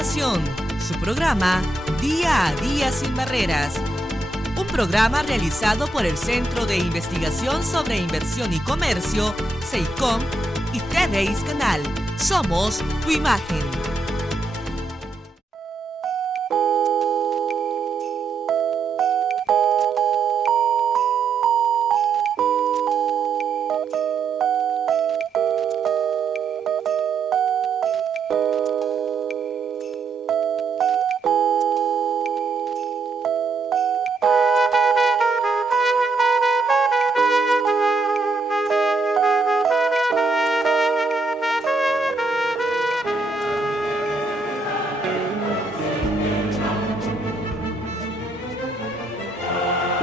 continuación, su programa Día a Día Sin Barreras. Un programa realizado por el Centro de Investigación sobre Inversión y Comercio, CEICOM, y TVIS Canal. Somos tu imagen.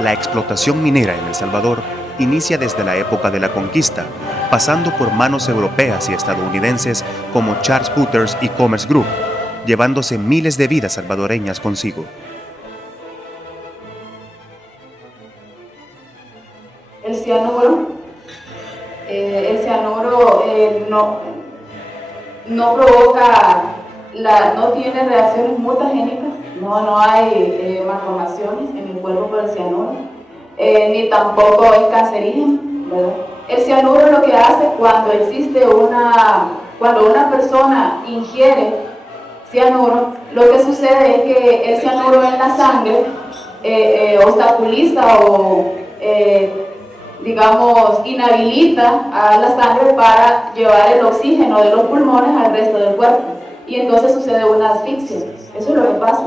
La explotación minera en El Salvador inicia desde la época de la conquista, pasando por manos europeas y estadounidenses como Charles Booters y Commerce Group, llevándose miles de vidas salvadoreñas consigo. El cianuro no provoca, no tiene reacciones mutagénicas, no hay malformaciones en el cuerpo por el cianuro, ni tampoco es cancerígeno, ¿verdad? El cianuro lo que hace cuando una persona ingiere cianuro, lo que sucede es que el cianuro en la sangre obstaculiza o inhabilita a la sangre para llevar el oxígeno de los pulmones al resto del cuerpo, y entonces sucede una asfixia. Eso es lo que pasa,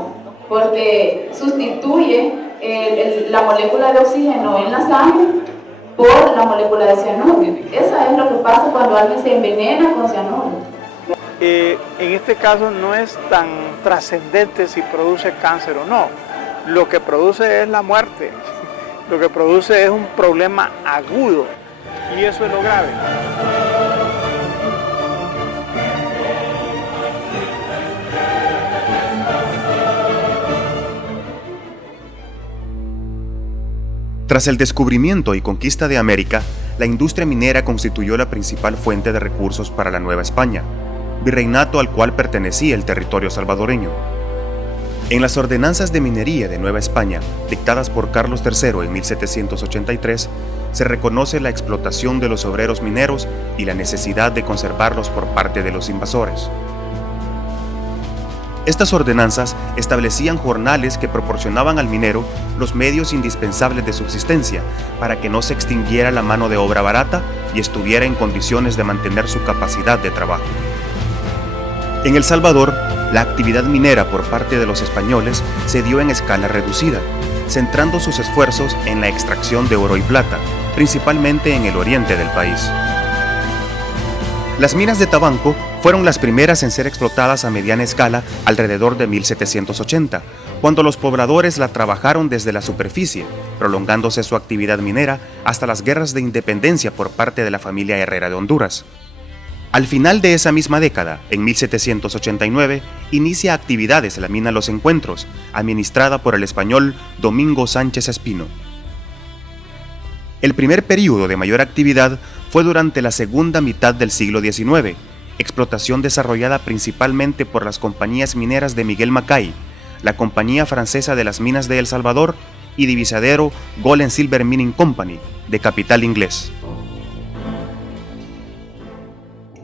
porque sustituye la molécula de oxígeno en la sangre por la molécula de cianuro. Eso es lo que pasa cuando alguien se envenena con cianuro. En este caso no es tan trascendente si produce cáncer o no. Lo que produce es la muerte. Lo que produce es un problema agudo, y eso es lo grave. Tras el descubrimiento y conquista de América, la industria minera constituyó la principal fuente de recursos para la Nueva España, virreinato al cual pertenecía el territorio salvadoreño. En las ordenanzas de minería de Nueva España, dictadas por Carlos III en 1783, se reconoce la explotación de los obreros mineros y la necesidad de conservarlos por parte de los invasores. Estas ordenanzas establecían jornales que proporcionaban al minero los medios indispensables de subsistencia para que no se extinguiera la mano de obra barata y estuviera en condiciones de mantener su capacidad de trabajo. En El Salvador, la actividad minera por parte de los españoles se dio en escala reducida, centrando sus esfuerzos en la extracción de oro y plata, principalmente en el oriente del país. Las minas de Tabanco fueron las primeras en ser explotadas a mediana escala alrededor de 1780, cuando los pobladores la trabajaron desde la superficie, prolongándose su actividad minera hasta las guerras de independencia por parte de la familia Herrera de Honduras. Al final de esa misma década, en 1789, inicia actividades la mina Los Encuentros, administrada por el español Domingo Sánchez Espino. El primer período de mayor actividad fue durante la segunda mitad del siglo XIX, explotación desarrollada principalmente por las compañías mineras de Miguel Mackay, la Compañía Francesa de las Minas de El Salvador y divisadero Gold and Silver Mining Company, de capital inglés.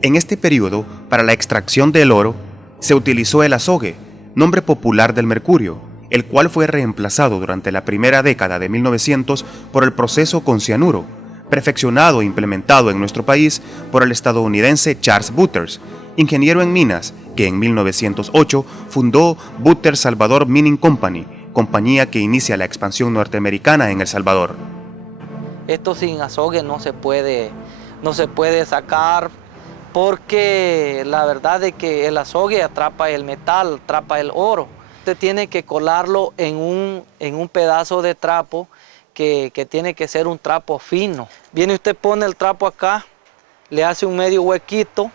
En este periodo, para la extracción del oro, se utilizó el azogue, nombre popular del mercurio, el cual fue reemplazado durante la primera década de 1900 por el proceso con cianuro, perfeccionado e implementado en nuestro país por el estadounidense Charles Booters, ingeniero en minas, que en 1908 fundó Booters Salvador Mining Company, compañía que inicia la expansión norteamericana en El Salvador. Esto sin azogue no se puede sacar, porque la verdad es que el azogue atrapa el metal, atrapa el oro. Usted tiene que colarlo en un pedazo de trapo que tiene que ser un trapo fino. Viene usted, pone el trapo acá, le hace un medio huequito,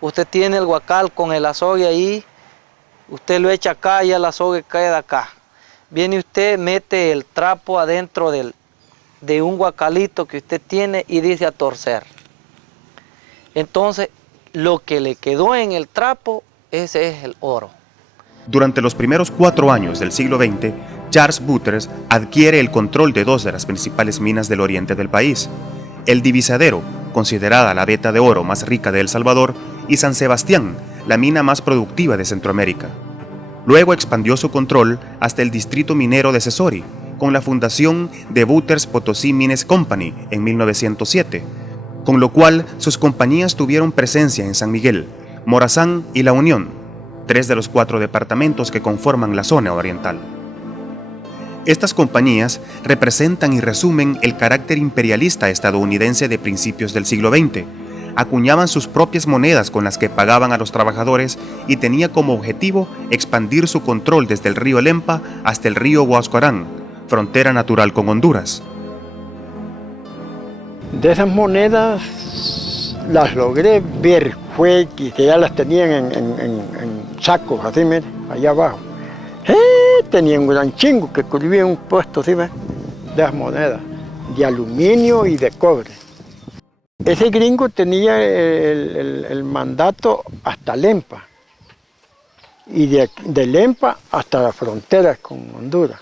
usted tiene el guacal con el azogue ahí, usted lo echa acá y el azogue queda acá. Viene usted, mete el trapo adentro de un guacalito que usted tiene y dice a torcer. Entonces, lo que le quedó en el trapo, ese es el oro. Durante los primeros 4 años del siglo XX, Charles Bouters adquiere el control de 2 de las principales minas del oriente del país: el Divisadero, considerada la veta de oro más rica de El Salvador, y San Sebastián, la mina más productiva de Centroamérica. Luego expandió su control hasta el distrito minero de Cesori, con la fundación de Bouters Potosí Mines Company en 1907, con lo cual sus compañías tuvieron presencia en San Miguel, Morazán y La Unión, 3 de los 4 departamentos que conforman la zona oriental. Estas compañías representan y resumen el carácter imperialista estadounidense de principios del siglo XX. Acuñaban sus propias monedas con las que pagaban a los trabajadores y tenía como objetivo expandir su control desde el río Lempa hasta el río Huascarán, frontera natural con Honduras. De esas monedas las logré ver, fue que ya las tenían en sacos, así, mire, allá abajo. Tenían un gran chingo que cubría un puesto, ¿sí ves? De esas monedas, de aluminio y de cobre. Ese gringo tenía el mandato hasta Lempa, y de Lempa hasta la frontera con Honduras.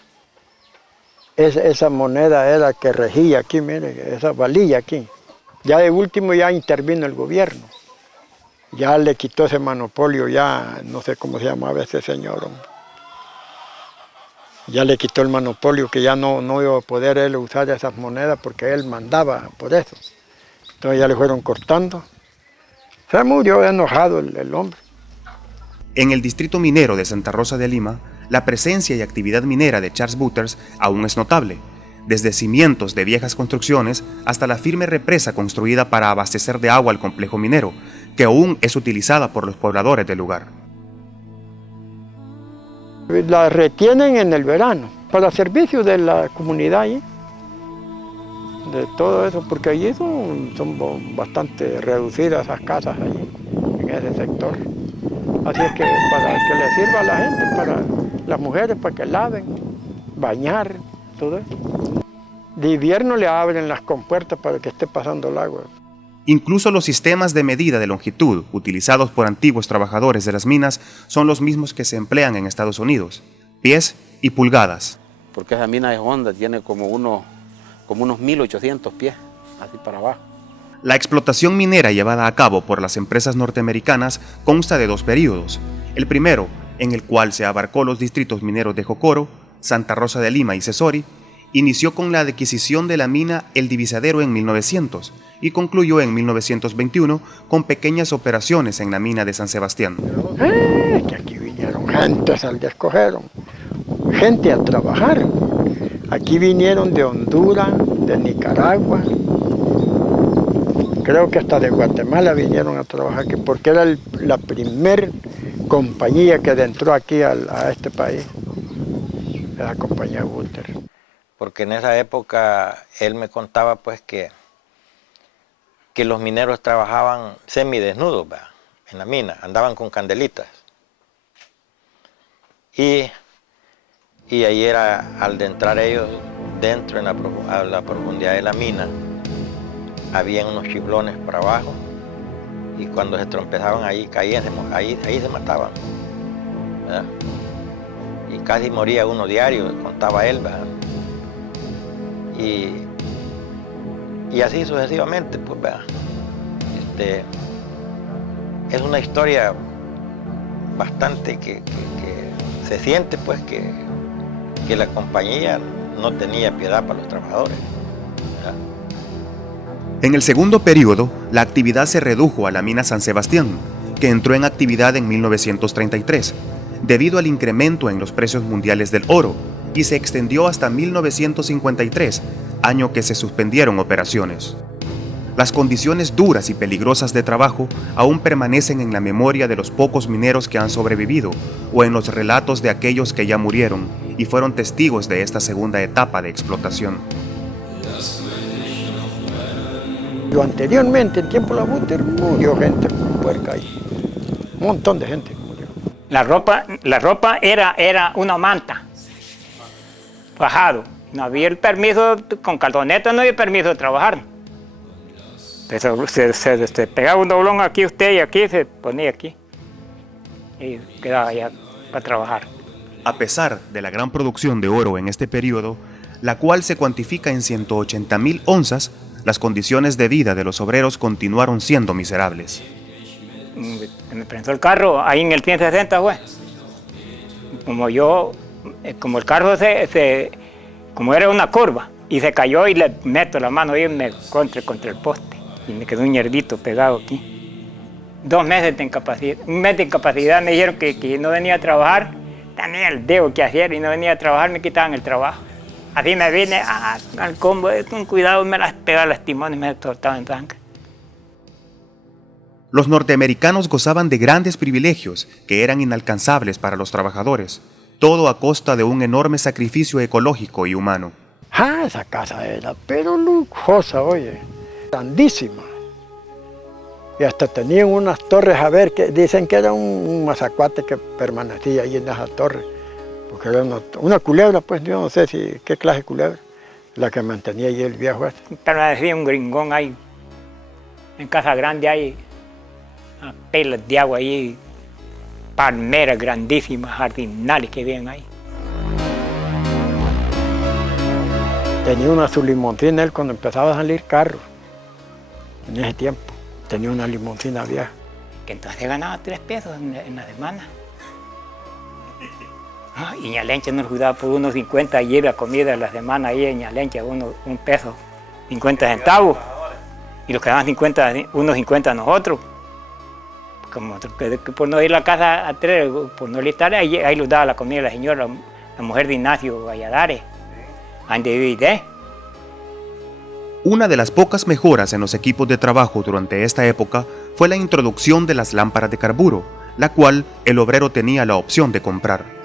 Esa moneda era que regía aquí, mire, esa valía aquí. Ya de último ya intervino el gobierno. Ya le quitó ese monopolio, ya no sé cómo se llamaba ese señor. Ya le quitó el monopolio, que ya no iba a poder él usar esas monedas porque él mandaba por eso. Entonces ya le fueron cortando. Se murió enojado el hombre. En el distrito minero de Santa Rosa de Lima, la presencia y actividad minera de Charles Bouters aún es notable, desde cimientos de viejas construcciones hasta la firme represa construida para abastecer de agua al complejo minero, que aún es utilizada por los pobladores del lugar. La retienen en el verano, para servicio de la comunidad allí, de todo eso, porque allí son bastante reducidas esas casas allí, en ese sector. Así es que para que le sirva a la gente, para las mujeres, para que laven, bañar, todo eso. De invierno le abren las compuertas para que esté pasando el agua. Incluso los sistemas de medida de longitud utilizados por antiguos trabajadores de las minas son los mismos que se emplean en Estados Unidos: pies y pulgadas. Porque esa mina es honda, tiene como unos 1800 pies, así para abajo. La explotación minera llevada a cabo por las empresas norteamericanas consta de 2 períodos. El primero, en el cual se abarcó los distritos mineros de Jocoro, Santa Rosa de Lima y Cesori, inició con la adquisición de la mina El Divisadero en 1900 y concluyó en 1921 con pequeñas operaciones en la mina de San Sebastián. Que aquí vinieron gente, se les escogieron, gente a trabajar. Aquí vinieron de Honduras, de Nicaragua, creo que hasta de Guatemala vinieron a trabajar aquí, porque era la primer compañía que entró aquí a este país, la compañía Bouters. Porque en esa época él me contaba pues que los mineros trabajaban semidesnudos, ¿verdad?, en la mina, andaban con candelitas. Y ahí era, al de entrar ellos dentro a la profundidad de la mina, habían unos chiflones para abajo, y cuando se trompezaban ahí caían, ahí se mataban, ¿verdad? Y casi moría uno diario, contaba él, ¿verdad? Y así sucesivamente, pues, ¿verdad? Es una historia bastante que se siente, pues, que la compañía no tenía piedad para los trabajadores, ¿verdad? En el segundo periodo, la actividad se redujo a la mina San Sebastián, que entró en actividad en 1933, debido al incremento en los precios mundiales del oro, y se extendió hasta 1953, año que se suspendieron operaciones. Las condiciones duras y peligrosas de trabajo aún permanecen en la memoria de los pocos mineros que han sobrevivido o en los relatos de aquellos que ya murieron y fueron testigos de esta segunda etapa de explotación. Anteriormente, en tiempo de la Bouters, murió gente puerca ahí. Un montón de gente murió. La ropa era una manta, fajado. No había el permiso, con calzoneta no había permiso de trabajar. Pero se pegaba un doblón aquí usted y aquí se ponía aquí. Y quedaba ya para trabajar. A pesar de la gran producción de oro en este periodo, la cual se cuantifica en 180.000 onzas, las condiciones de vida de los obreros continuaron siendo miserables. Me prestó el carro ahí en el 160, güey. Como el carro como era una curva, y se cayó y le meto la mano y me contra el poste. Y me quedó un ñerdito pegado aquí. 2 meses de incapacidad. Un mes de incapacidad me dijeron que no venía a trabajar. Tenía el dedo que hacer y no venía a trabajar, me quitaban el trabajo. Así me vine al combo, con cuidado me las pegaba las timones y me tortaba en sangre. Los norteamericanos gozaban de grandes privilegios que eran inalcanzables para los trabajadores, todo a costa de un enorme sacrificio ecológico y humano. Esa casa era pero lujosa, oye, grandísima. Y hasta tenían unas torres, a ver, que dicen que era un mazacuate que permanecía ahí en esa torre. Porque era una culebra, pues yo no sé qué clase de culebra, la que mantenía ahí el viejo este. Permanecía un gringón ahí, en Casa Grande hay pelas de agua ahí, palmeras grandísimas, jardinales que vienen ahí. Tenía una su limoncina él cuando empezaba a salir carros, en ese tiempo. Tenía una limoncina vieja. Que entonces ganaba 3 pesos en la semana. Y Ñalenche nos jugaba por unos 50 y la comida a la semana ahí en Ñalenche, un peso, 50 centavos. Y los que daban unos 50 a nosotros. Como que por no ir a la casa a 3, por no listar, ahí los daba la comida la señora, la mujer de Ignacio Valladares. Una de las pocas mejoras en los equipos de trabajo durante esta época fue la introducción de las lámparas de carburo, la cual el obrero tenía la opción de comprar.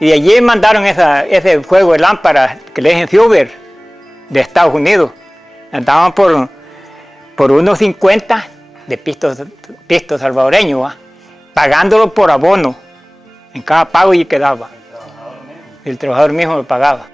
Y de allí mandaron ese juego de lámparas que le dicen Fuber de Estados Unidos. Andaban por unos 50 de pistos salvadoreños, ¿va? Pagándolo por abono. En cada pago y quedaba. El trabajador mismo lo pagaba.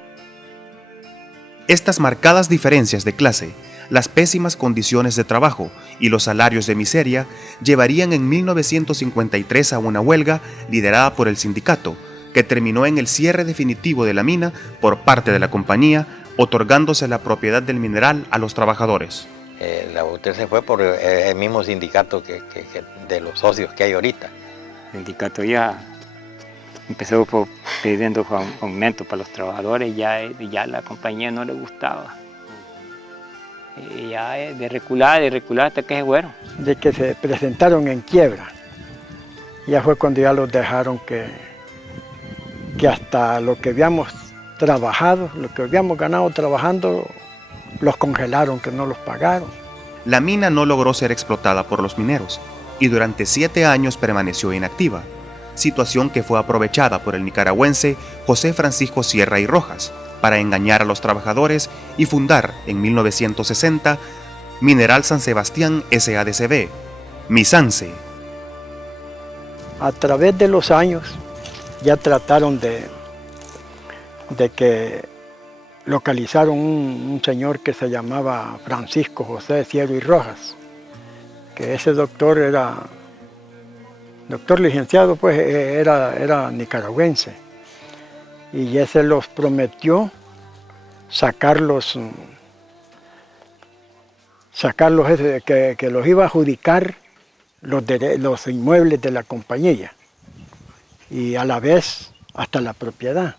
Estas marcadas diferencias de clase, las pésimas condiciones de trabajo y los salarios de miseria llevarían en 1953 a una huelga liderada por el sindicato, que terminó en el cierre definitivo de la mina por parte de la compañía, otorgándose la propiedad del mineral a los trabajadores. La UTER se fue por el mismo sindicato que de los socios que hay ahorita. El sindicato ya empezó pidiendo aumento para los trabajadores, ya la compañía no le gustaba. Y ya de recular hasta que se fueron. De que se presentaron en quiebra, ya fue cuando ya los dejaron que hasta lo que habíamos trabajado, lo que habíamos ganado trabajando, los congelaron, que no los pagaron. La mina no logró ser explotada por los mineros y durante 7 años permaneció inactiva, situación que fue aprovechada por el nicaragüense José Francisco Sierra y Rojas para engañar a los trabajadores y fundar en 1960 Mineral San Sebastián SADCB, MISANSE. A través de los años ya trataron de que localizaron un señor que se llamaba Francisco José Sierra y Rojas, que ese doctor era doctor licenciado, pues era nicaragüense, y ese los prometió sacarlos que los iba a adjudicar los inmuebles de la compañía y a la vez hasta la propiedad,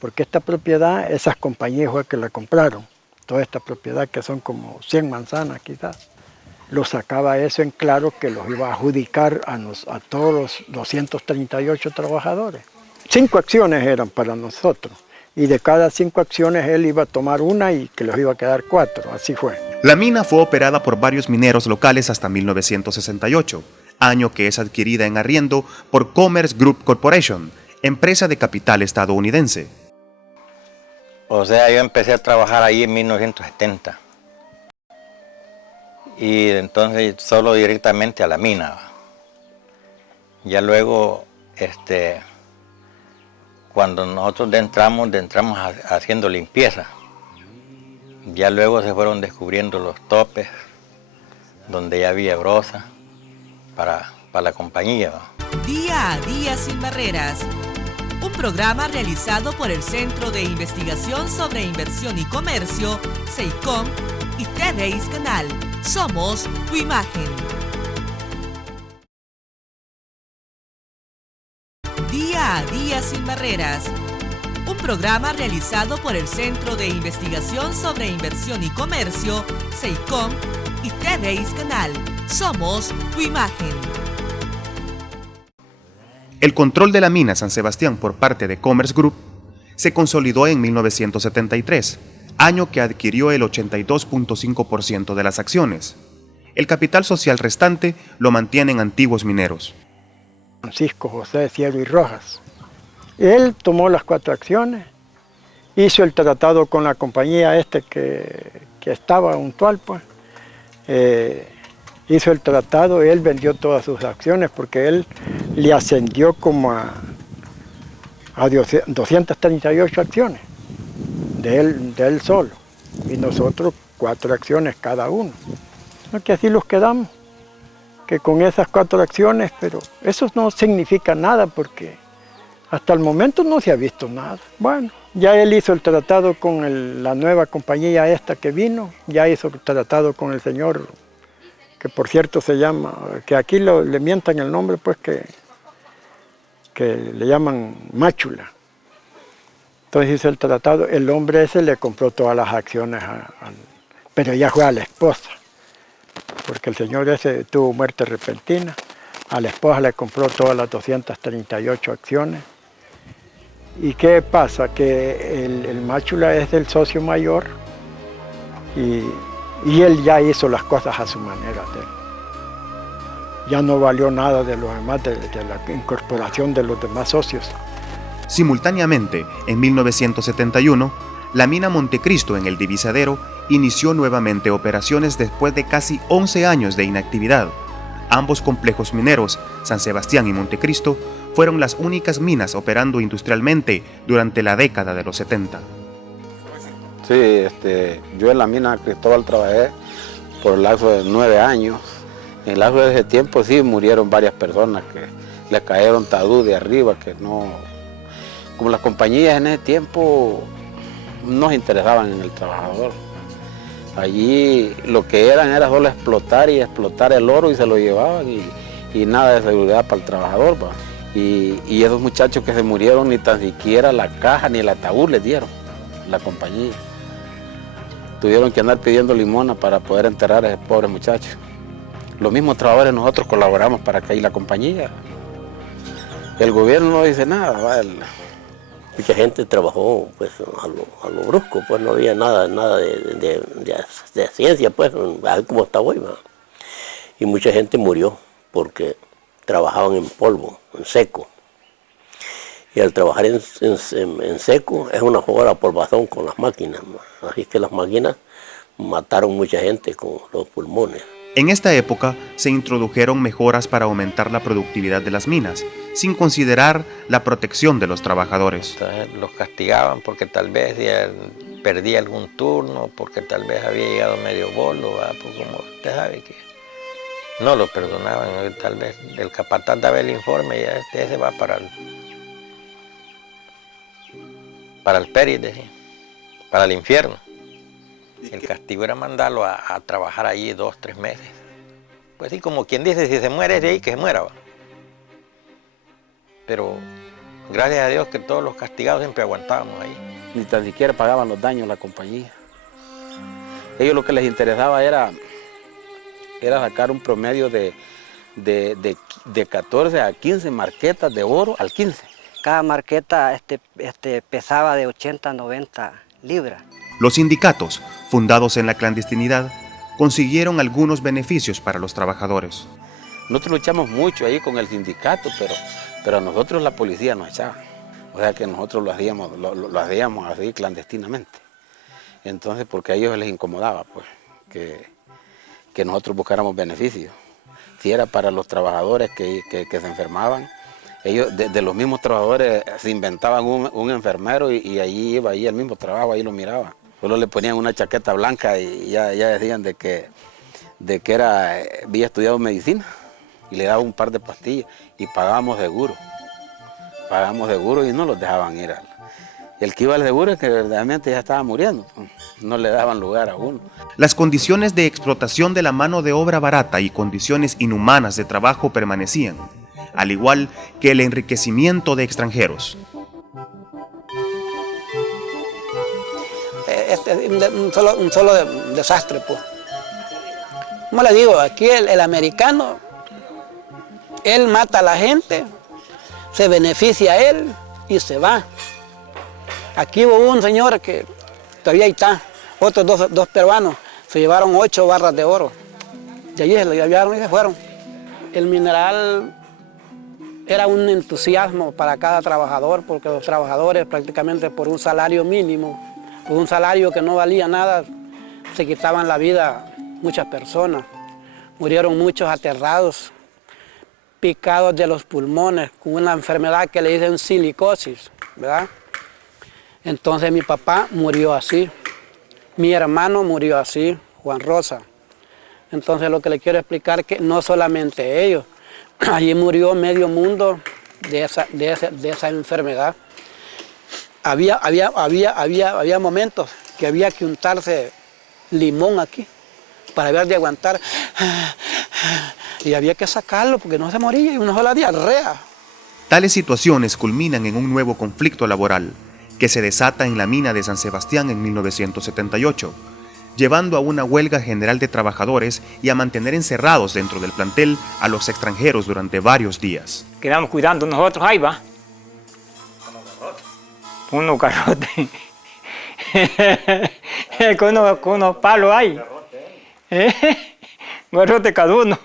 porque esta propiedad, esas compañías fue que la compraron, toda esta propiedad que son como 100 manzanas quizás, lo sacaba eso en claro que los iba a adjudicar a todos los 238 trabajadores. 5 acciones eran para nosotros y de cada 5 acciones él iba a tomar una y que los iba a quedar 4, así fue. La mina fue operada por varios mineros locales hasta 1968, año que es adquirida en arriendo por Commerce Group Corporation, empresa de capital estadounidense. O sea, yo empecé a trabajar ahí en 1970. Y entonces solo directamente a la mina. Ya luego, cuando nosotros entramos haciendo limpieza. Ya luego se fueron descubriendo los topes, donde ya había brosa para la compañía. Día a día sin barreras. Un programa realizado por el Centro de Investigación sobre Inversión y Comercio, CEICOM, y TVIS Canal. Somos tu imagen. Día a día sin barreras. Un programa realizado por el Centro de Investigación sobre Inversión y Comercio, CEICOM, y TVIS Canal. Somos tu imagen. El control de la mina San Sebastián por parte de Commerce Group se consolidó en 1973, año que adquirió el 82.5% de las acciones. El capital social restante lo mantienen antiguos mineros. Francisco José Cielo y Rojas. Él tomó las 4 acciones, hizo el tratado con la compañía que estaba juntual, pues. Hizo el tratado, él vendió todas sus acciones porque él le ascendió como a 238 acciones de él solo, y nosotros 4 acciones cada uno. ¿No? Que así los quedamos, que con esas 4 acciones, pero eso no significa nada porque hasta el momento no se ha visto nada. Bueno, ya él hizo el tratado con la nueva compañía esta que vino, ya hizo el tratado con el señor, que por cierto se llama, que aquí le mientan el nombre, pues que le llaman Máchula. Entonces hizo el tratado, el hombre ese le compró todas las acciones, pero ya fue a la esposa, porque el señor ese tuvo muerte repentina. A la esposa le compró todas las 238 acciones. ¿Y qué pasa? Que el Máchula es el socio mayor y él ya hizo las cosas a su manera. Ya no valió nada de los demás, de la incorporación de los demás socios. Simultáneamente, en 1971, la mina Montecristo en el Divisadero inició nuevamente operaciones después de casi 11 años de inactividad. Ambos complejos mineros, San Sebastián y Montecristo, fueron las únicas minas operando industrialmente durante la década de los 70. Sí, yo en la mina Cristóbal trabajé por el lapso de 9 años. En el lapso de ese tiempo sí murieron varias personas que le cayeron taúd de arriba, que no... Como las compañías en ese tiempo no se interesaban en el trabajador. Allí lo que eran era solo explotar el oro y se lo llevaban y nada de seguridad para el trabajador. Y esos muchachos que se murieron ni tan siquiera la caja ni el ataúd les dieron, la compañía. Tuvieron que andar pidiendo limona para poder enterrar a esos pobres muchachos. Los mismos trabajadores nosotros colaboramos para que ahí la compañía. El gobierno no dice nada. Mucha gente trabajó pues a lo brusco, pues no había nada de ciencia, pues, así como está hoy. Y mucha gente murió porque trabajaban en polvo, en seco. Y al trabajar en seco es una jugada por bastón con las máquinas. Así que las máquinas mataron mucha gente con los pulmones. En esta época se introdujeron mejoras para aumentar la productividad de las minas, sin considerar la protección de los trabajadores. Entonces los castigaban porque tal vez perdía algún turno, porque tal vez había llegado medio bolo, pues como usted sabe que no lo perdonaban, tal vez el capataz daba el informe y ya ese va para el Pérez, para el infierno. El castigo era mandarlo a trabajar allí 2 o 3 meses. Pues sí, como quien dice, si se muere de ahí, que se muera. Pero gracias a Dios que todos los castigados siempre aguantábamos ahí. Ni tan siquiera pagaban los daños a la compañía. Ellos lo que les interesaba era sacar un promedio de 14 a 15 marquetas de oro al 15. Cada marqueta pesaba de 80 a 90 libras. Los sindicatos, fundados en la clandestinidad, consiguieron algunos beneficios para los trabajadores. Nosotros luchamos mucho ahí con el sindicato, pero a nosotros la policía nos echaba. O sea que nosotros lo hacíamos así clandestinamente. Entonces, porque a ellos les incomodaba, pues, que nosotros buscáramos beneficios. Si era para los trabajadores que se enfermaban, ellos, de los mismos trabajadores, se inventaban un enfermero y allí iba, allí el mismo trabajo, ahí lo miraba. Solo le ponían una chaqueta blanca y ya decían de que había estudiado medicina y le daban un par de pastillas y pagábamos seguro. Pagábamos seguro y no los dejaban ir. El que iba al seguro es que verdaderamente ya estaba muriendo, no le daban lugar a uno. Las condiciones de explotación de la mano de obra barata y condiciones inhumanas de trabajo permanecían, al igual que el enriquecimiento de extranjeros. Un solo desastre, pues. Como le digo, aquí el americano, él mata a la gente, se beneficia a él y se va. Aquí hubo un señor que todavía ahí está, otros dos peruanos, se llevaron 8 barras de oro. De allí se lo llevaron y se fueron. El mineral era un entusiasmo para cada trabajador, porque los trabajadores prácticamente por un salario mínimo, por un salario que no valía nada, se quitaban la vida muchas personas. Murieron muchos aterrados, picados de los pulmones, con una enfermedad que le dicen silicosis, ¿verdad? Entonces mi papá murió así, mi hermano murió así, Juan Rosa. Entonces lo que le quiero explicar es que no solamente ellos, allí murió medio mundo de esa enfermedad. Había momentos que había que untarse limón aquí para ver de aguantar y había que sacarlo porque no se moría y una sola diarrea. Tales situaciones culminan en un nuevo conflicto laboral que se desata en la mina de San Sebastián en 1978, llevando a una huelga general de trabajadores y a mantener encerrados dentro del plantel a los extranjeros durante varios días. Quedamos cuidando nosotros, ahí va. Unos garrotes. con unos palos ahí. Garrote cada uno.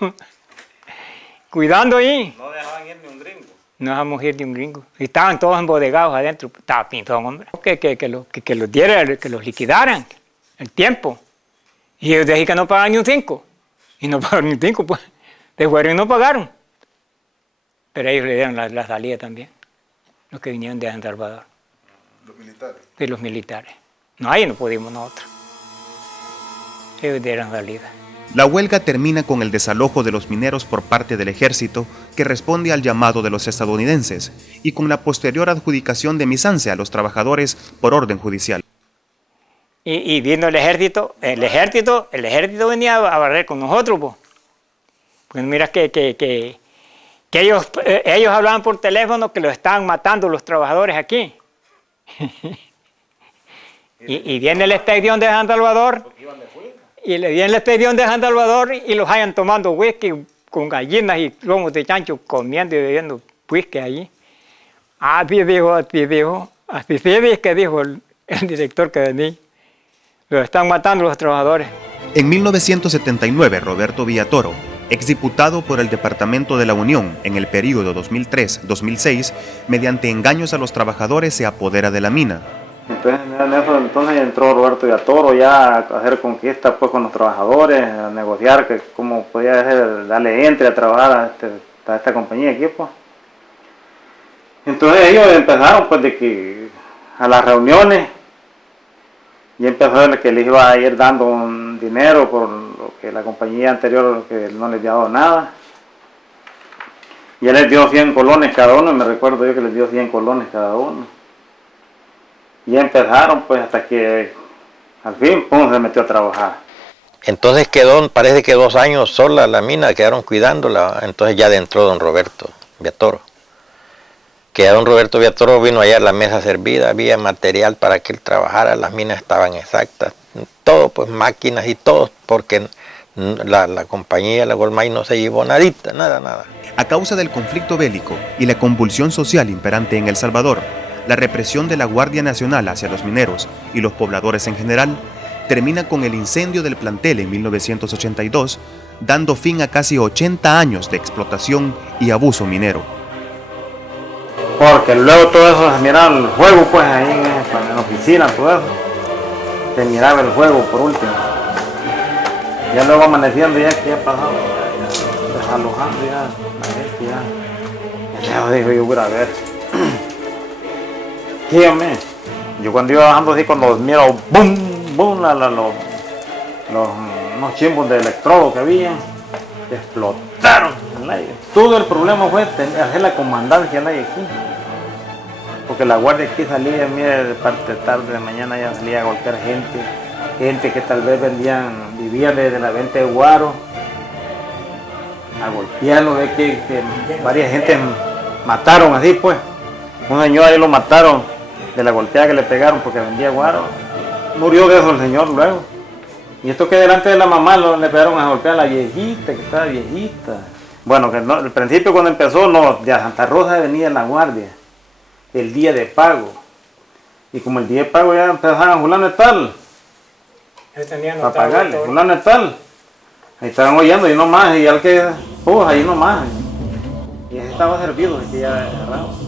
Cuidando ahí. No dejaban ir ni un gringo. No dejamos ir ni un gringo. Estaban todos embodegados adentro. Estaba pintón, hombre. Que los dieran, que los liquidaran el tiempo. Y ellos dije que no pagaban ni un 5. Y no pagaron ni un 5, pues. De fueron y no pagaron. Pero ellos le dieron la salida también. Los que vinieron de San Salvador. ¿Los militares? De los militares. No, ahí no pudimos nosotros. Ellos dieron salida. La huelga termina con el desalojo de los mineros por parte del ejército, que responde al llamado de los estadounidenses, y con la posterior adjudicación de Misance a los trabajadores por orden judicial. Y viendo el ejército venía a barrer con nosotros, pues. Pues mira que ellos hablaban por teléfono que los estaban matando los trabajadores aquí. y viene el expedición de San Salvador. Y le viene el expedición de San Salvador y los hayan tomando whisky con gallinas y lomos de chancho comiendo y bebiendo whisky allí. Así dijo, así es que dijo el director que venía. Los están matando los trabajadores. En 1979, Roberto Villatoro, exdiputado por el Departamento de la Unión en el período 2003-2006, mediante engaños a los trabajadores se apodera de la mina. Entonces entró Roberto Villatoro ya a hacer conquistas pues, con los trabajadores, a negociar que cómo podía darle entre a trabajar a esta compañía aquí. Pues. Entonces ellos empezaron pues, de que a las reuniones y empezó el que les iba a ir dando un dinero por lo que la compañía anterior que no les había dado nada. Y él les dio 100 colones cada uno, me recuerdo yo que les dio 100 colones cada uno. Y empezaron pues hasta que al fin pum, se metió a trabajar. Entonces parece que 2 años sola la mina, quedaron cuidándola, entonces ya entró don Roberto Villatoro. Que ya don Roberto Villatoro vino allá a la mesa servida, había material para que él trabajara, las minas estaban exactas, todo pues máquinas y todo, porque la compañía, la Goldmine no se llevó nadita, nada. A causa del conflicto bélico y la convulsión social imperante en El Salvador, la represión de la Guardia Nacional hacia los mineros y los pobladores en general termina con el incendio del plantel en 1982, dando fin a casi 80 años de explotación y abuso minero. porque luego todo eso se miraba el fuego, pues ahí en la oficina, todo eso, se miraba el fuego por último. Ya luego amaneciendo ya que ya pasaba, ya desalojando ya la gente ya dijo yo voy a ver. Sí, hombre, yo cuando iba bajando así cuando miro boom, boom, unos chimbos de electrodo que había, explotaron en el aire. Todo el problema fue hacer la comandancia en el aire aquí. Porque la guardia aquí salía, mire, de parte de tarde, de mañana ya salía a golpear gente que tal vez vivían desde la venta de guaro, a golpearlo, ve que varias gente mataron así pues. Un señor ahí lo mataron de la golpeada que le pegaron porque vendía guaro. Murió de eso el señor luego. Y esto que delante de la mamá le pegaron a golpear a la viejita, que estaba viejita. Bueno, que no, al principio cuando empezó, no, de Santa Rosa venía la guardia, el día de pago. Y como el día de pago ya empezaban fulano de tal, para pagarle, fulano de tal. Ahí estaban oyendo y no más, y al que, ahí no más. Y ese estaba servido, que ya agarrado.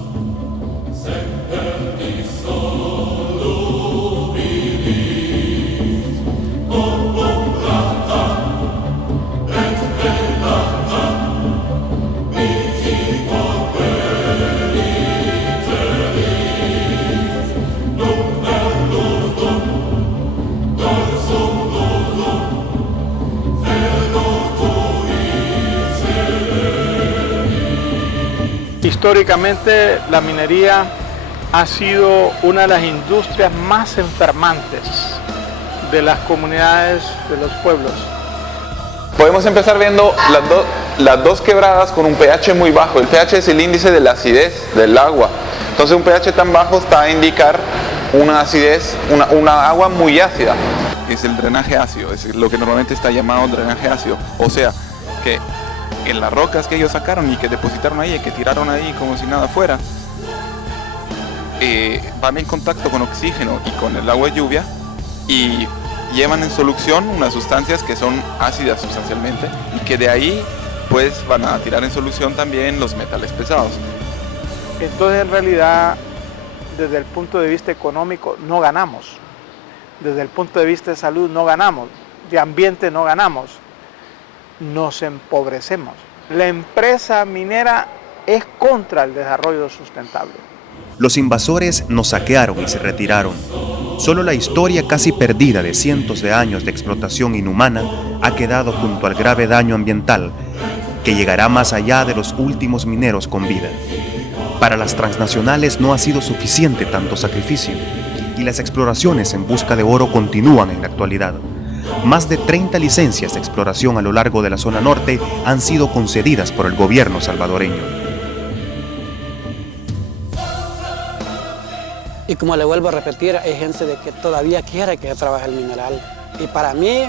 Históricamente la minería ha sido una de las industrias más enfermantes de las comunidades, de los pueblos. Podemos empezar viendo las dos quebradas con un pH muy bajo. El pH es el índice de la acidez del agua. Entonces un pH tan bajo está a indicar una acidez, una agua muy ácida. Es el drenaje ácido, es lo que normalmente está llamado drenaje ácido. O sea, que en las rocas que ellos sacaron y que depositaron ahí y que tiraron ahí como si nada fuera, van en contacto con oxígeno y con el agua de lluvia y llevan en solución unas sustancias que son ácidas sustancialmente y que de ahí pues van a tirar en solución también los metales pesados. Entonces en realidad desde el punto de vista económico no ganamos, desde el punto de vista de salud no ganamos, de ambiente no ganamos, nos empobrecemos. La empresa minera es contra el desarrollo sustentable. Los invasores nos saquearon y se retiraron. Solo la historia casi perdida de cientos de años de explotación inhumana ha quedado junto al grave daño ambiental que llegará más allá de los últimos mineros con vida. Para las transnacionales no ha sido suficiente tanto sacrificio y las exploraciones en busca de oro continúan en la actualidad. Más de 30 licencias de exploración a lo largo de la zona norte han sido concedidas por el gobierno salvadoreño. Y como le vuelvo a repetir, hay gente de que todavía quiere que trabaje el mineral. Y para mí,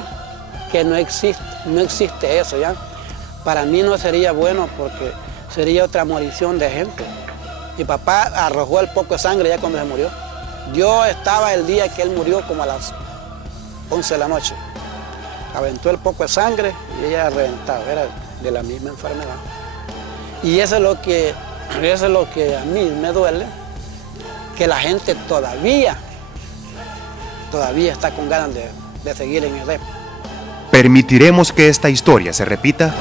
que no existe eso ya. Para mí no sería bueno porque sería otra morición de gente. Mi papá arrojó el poco de sangre ya cuando se murió. Yo estaba el día que él murió como a las 11 de la noche. Aventó el poco de sangre y ella reventaba, era de la misma enfermedad. Y eso es lo que a mí me duele, que la gente todavía está con ganas de seguir en el rep. ¿Permitiremos que esta historia se repita?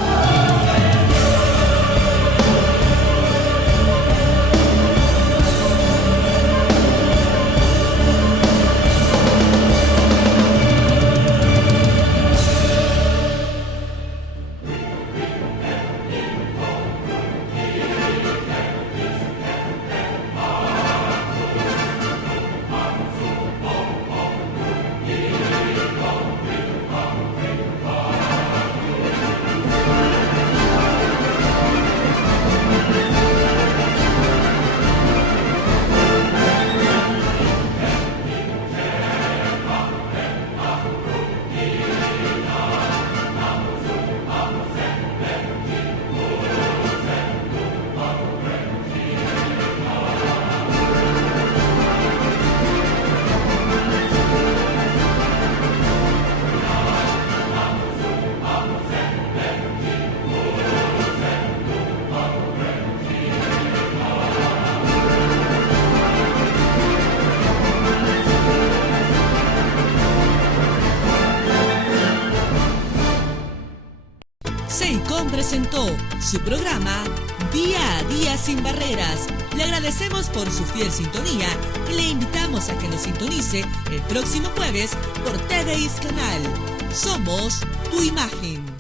SEICOM presentó su programa Día a Día Sin Barreras. Le agradecemos por su fiel sintonía y le invitamos a que nos sintonice el próximo jueves por TVIS Canal. Somos tu imagen.